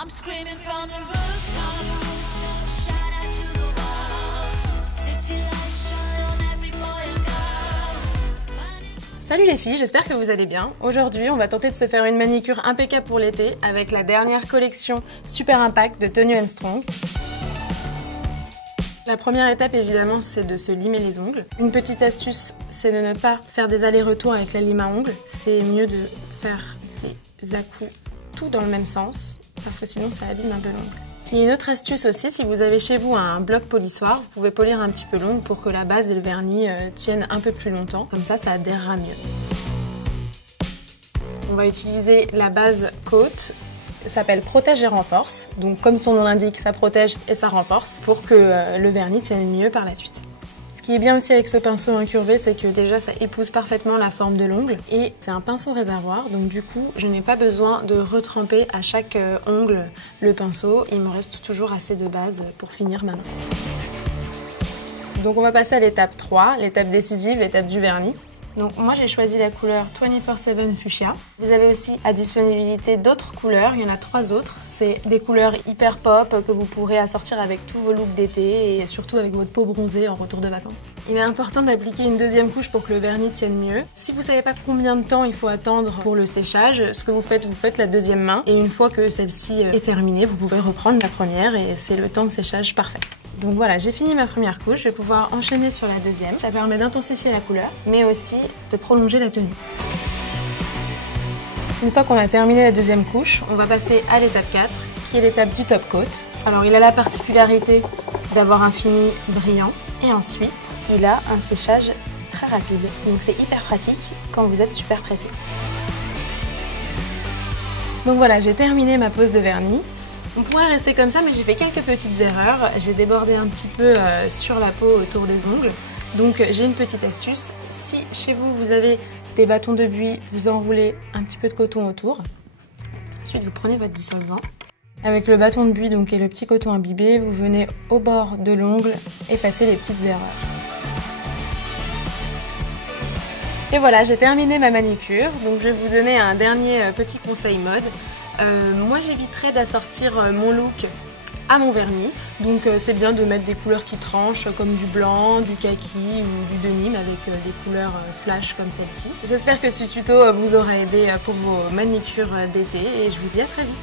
I'm screaming from the rooftops. Shout out to the world. City lights shine on every boy and girl. Salut les filles, j'espère que vous allez bien. Aujourd'hui, on va tenter de se faire une manicure impeccable pour l'été avec la dernière collection Super Impact de Tenu & Strong. La première étape, évidemment, c'est de se limer les ongles. Une petite astuce, c'est de ne pas faire des allers-retours avec la lime à ongles. C'est mieux de faire des à-coups tout dans le même sens, parce que sinon ça abîme un peu l'ongle. Il y a une autre astuce aussi, si vous avez chez vous un bloc polissoir, vous pouvez polir un petit peu l'ongle pour que la base et le vernis tiennent un peu plus longtemps. Comme ça adhérera mieux. On va utiliser la base Coat. Ça s'appelle Protège et Renforce, donc comme son nom l'indique, ça protège et ça renforce pour que le vernis tienne mieux par la suite. Ce qui est bien aussi avec ce pinceau incurvé, c'est que déjà ça épouse parfaitement la forme de l'ongle et c'est un pinceau réservoir, donc du coup je n'ai pas besoin de retremper à chaque ongle le pinceau, il me reste toujours assez de base pour finir ma main. Donc on va passer à l'étape 3, l'étape décisive, l'étape du vernis. Donc moi j'ai choisi la couleur 24/7 Fuchsia. Vous avez aussi à disponibilité d'autres couleurs, il y en a 3 autres. C'est des couleurs hyper pop que vous pourrez assortir avec tous vos looks d'été et surtout avec votre peau bronzée en retour de vacances. Il est important d'appliquer une deuxième couche pour que le vernis tienne mieux. Si vous savez pas combien de temps il faut attendre pour le séchage, ce que vous faites la deuxième main et une fois que celle-ci est terminée, vous pouvez reprendre la première et c'est le temps de séchage parfait. Donc voilà, j'ai fini ma première couche, je vais pouvoir enchaîner sur la deuxième. Ça permet d'intensifier la couleur, mais aussi de prolonger la tenue. Une fois qu'on a terminé la deuxième couche, on va passer à l'étape 4, qui est l'étape du top coat. Alors il a la particularité d'avoir un fini brillant, et ensuite il a un séchage très rapide. Donc c'est hyper pratique quand vous êtes super pressé. Donc voilà, j'ai terminé ma pose de vernis. On pourrait rester comme ça, mais j'ai fait quelques petites erreurs. J'ai débordé un petit peu sur la peau autour des ongles. Donc j'ai une petite astuce. Si chez vous, vous avez des bâtons de buis, vous enroulez un petit peu de coton autour. Ensuite, vous prenez votre dissolvant. Avec le bâton de buis donc, et le petit coton imbibé, vous venez au bord de l'ongle effacer les petites erreurs. Et voilà, j'ai terminé ma manucure. Donc je vais vous donner un dernier petit conseil mode. Moi j'éviterais d'assortir mon look à mon vernis, donc c'est bien de mettre des couleurs qui tranchent comme du blanc, du kaki ou du denim avec des couleurs flash comme celle-ci. J'espère que ce tuto vous aura aidé pour vos manucures d'été et je vous dis à très vite.